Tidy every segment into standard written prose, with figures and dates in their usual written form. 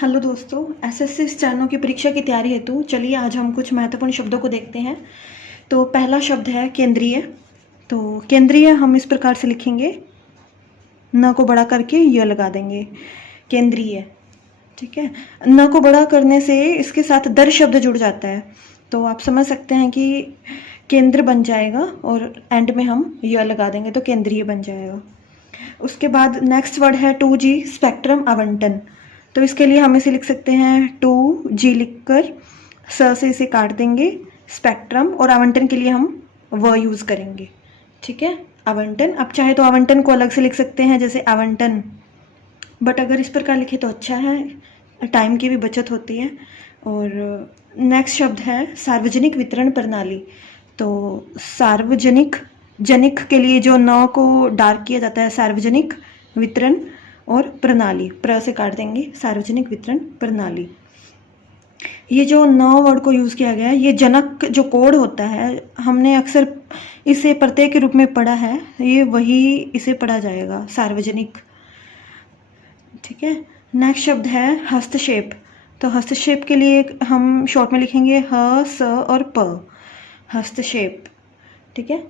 Hello दोस्तों, SSC steno की परीक्षा की तैयारी हेतु चलिए आज हम कुछ महत्वपूर्ण शब्दों को देखते हैं। तो पहला शब्द है केंद्रीय। तो केंद्रीय हम इस प्रकार से लिखेंगे, न को बड़ा करके य लगा देंगे, केंद्रीय। ठीक है, न को बड़ा करने से इसके साथ दर शब्द जुड़ जाता है, तो आप समझ सकते हैं कि केंद्र बन जाएगा और एंड में हम य लगा देंगे तो केंद्रीय बन जाएगा। उसके बाद नेक्स्ट वर्ड है 2G, स्पेक्ट्रम आवंटन। तो इसके लिए हम इसे लिख सकते हैं 2G लिखकर स से इसे काट देंगे, स्पेक्ट्रम, और आवंटन के लिए हम व यूज़ करेंगे। ठीक है, आवंटन। अब चाहे तो आवंटन को अलग से लिख सकते हैं जैसे आवंटन, बट अगर इस प्रकार लिखे तो अच्छा है, टाइम की भी बचत होती है। और नेक्स्ट शब्द है सार्वजनिक वितरण प्रणाली। तो सार्वजनिक, जनिक के लिए जो न को डार्क किया जाता है, सार्वजनिक वितरण, और प्रणाली प्र से काट देंगे, सार्वजनिक वितरण प्रणाली। ये जो न वर्ड को यूज़ किया गया है, ये जनक जो कोड होता है, हमने अक्सर इसे प्रत्यय के रूप में पढ़ा है, ये वही इसे पढ़ा जाएगा, सार्वजनिक। ठीक है, नेक्स्ट शब्द है हस्तक्षेप। तो हस्तक्षेप के लिए हम शॉर्ट में लिखेंगे ह, स और प, हस्तक्षेप। ठीक है,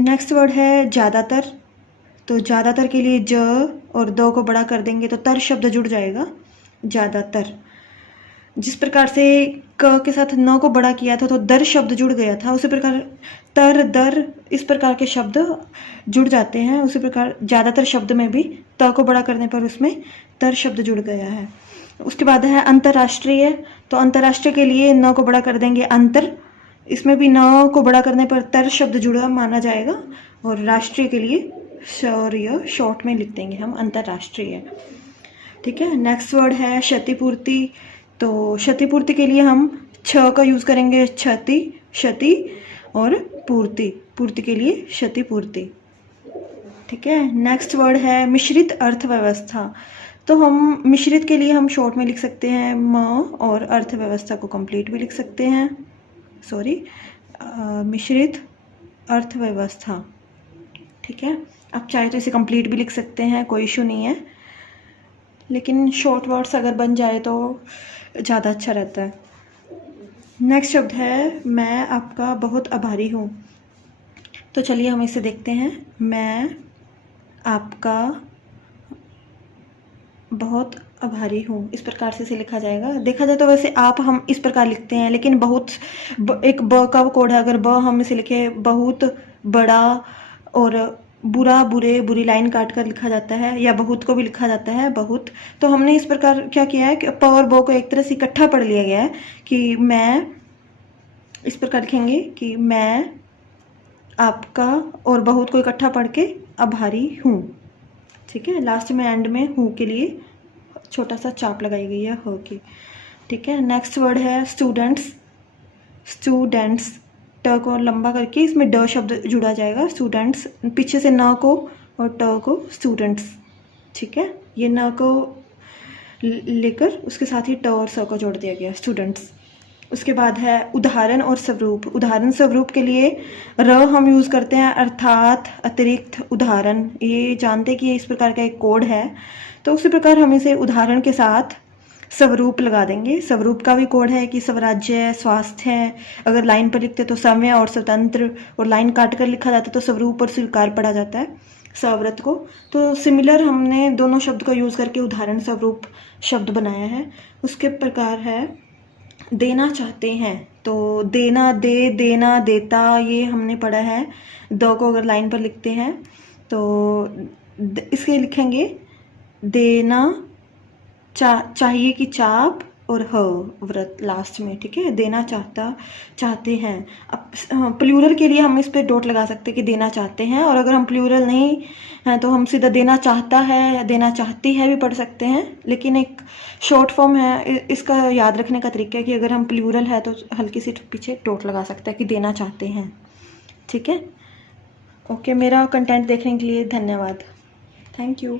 नेक्स्ट वर्ड है ज़्यादातर। तो ज़्यादातर के लिए ज और द को बड़ा कर देंगे तो तर शब्द जुड़ जाएगा, ज़्यादातर। जिस प्रकार से क के साथ न को बड़ा किया था तो दर शब्द जुड़ गया था, उसी प्रकार तर, दर, इस प्रकार के शब्द जुड़ जाते हैं। उसी प्रकार ज़्यादातर शब्द में भी त को बड़ा करने पर उसमें तर शब्द जुड़ गया है। उसके बाद है अंतर्राष्ट्रीय। तो अंतर्राष्ट्रीय के लिए न को बड़ा कर देंगे अंतर, इसमें भी न को बड़ा करने पर तर शब्द जुड़ा माना जाएगा। और राष्ट्रीय के लिए शॉर्ट में लिख देंगे हम, अंतर्राष्ट्रीय। ठीक है, नेक्स्ट वर्ड है क्षतिपूर्ति। तो क्षतिपूर्ति के लिए हम छ का यूज़ करेंगे, क्षति, क्षति, और पूर्ति, पूर्ति के लिए क्षतिपूर्ति। ठीक है, नेक्स्ट वर्ड है मिश्रित अर्थव्यवस्था। तो हम मिश्रित के लिए हम शॉर्ट में लिख सकते हैं म, और अर्थव्यवस्था को कंप्लीट भी लिख सकते हैं, मिश्रित अर्थव्यवस्था। ठीक है, आप चाहे तो इसे कंप्लीट भी लिख सकते हैं, कोई इशू नहीं है, लेकिन शॉर्ट वर्ड्स अगर बन जाए तो ज़्यादा अच्छा रहता है। नेक्स्ट शब्द है मैं आपका बहुत आभारी हूँ। तो चलिए हम इसे देखते हैं, मैं आपका बहुत आभारी हूँ, इस प्रकार से इसे लिखा जाएगा। देखा जाए तो वैसे आप हम इस प्रकार लिखते हैं, लेकिन बहुत एक ब का कोड है, अगर ब हम इसे लिखे बहुत बड़ा, और बुरा, बुरे, बुरी लाइन काट कर लिखा जाता है, या बहुत को भी लिखा जाता है, बहुत। तो हमने इस प्रकार क्या किया है कि प और ब को एक तरह से इकट्ठा पढ़ लिया गया है कि मैं, इस प्रकार लिखेंगे कि मैं आपका और बहुत को इकट्ठा पढ़ के आभारी हूँ। ठीक है, लास्ट में एंड में हूँ के लिए छोटा सा चाप लगाई गई है हो की। ठीक है, नेक्स्ट वर्ड है स्टूडेंट्स। स्टूडेंट्स, ट को लंबा करके इसमें ड शब्द जुड़ा जाएगा, स्टूडेंट्स, पीछे से न को और ट को, स्टूडेंट्स। ठीक है, ये न को लेकर उसके साथ ही ट और स को जोड़ दिया गया, स्टूडेंट्स। उसके बाद है उदाहरण और स्वरूप। उदाहरण स्वरूप के लिए र हम यूज़ करते हैं, अर्थात, अतिरिक्त, उदाहरण। ये जानते कि ये इस प्रकार का एक कोड है, तो उसी प्रकार हम इसे उदाहरण के साथ स्वरूप लगा देंगे। स्वरूप का भी कोड है कि स्वराज्य, स्वास्थ्य है, अगर लाइन पर लिखते तो समय और स्वतंत्र, और लाइन काट कर लिखा जाता तो स्वरूप और स्वीकार पढ़ा जाता है, सव्रत को। तो सिमिलर हमने दोनों शब्द को यूज़ करके उदाहरण स्वरूप शब्द बनाया है। उसके प्रकार है देना चाहते हैं। तो देना, दे, देना, देता, ये हमने पढ़ा है। दो को अगर लाइन पर लिखते हैं तो इसके लिखेंगे देना चाहिए की चाप, और ह व्रत लास्ट में। ठीक है, देना चाहते हैं। अब प्लूरल के लिए हम इस पे डॉट लगा सकते हैं कि देना चाहते हैं, और अगर हम प्लूरल नहीं है तो हम सीधा देना चाहता है या देना चाहती है भी पढ़ सकते हैं, लेकिन एक शॉर्ट फॉर्म है, इसका याद रखने का तरीका है कि अगर हम प्लूरल है तो हल्की सी पीछे डॉट लगा सकते हैं कि देना चाहते हैं। ठीक है, ओके, मेरा कंटेंट देखने के लिए धन्यवाद, थैंक यू।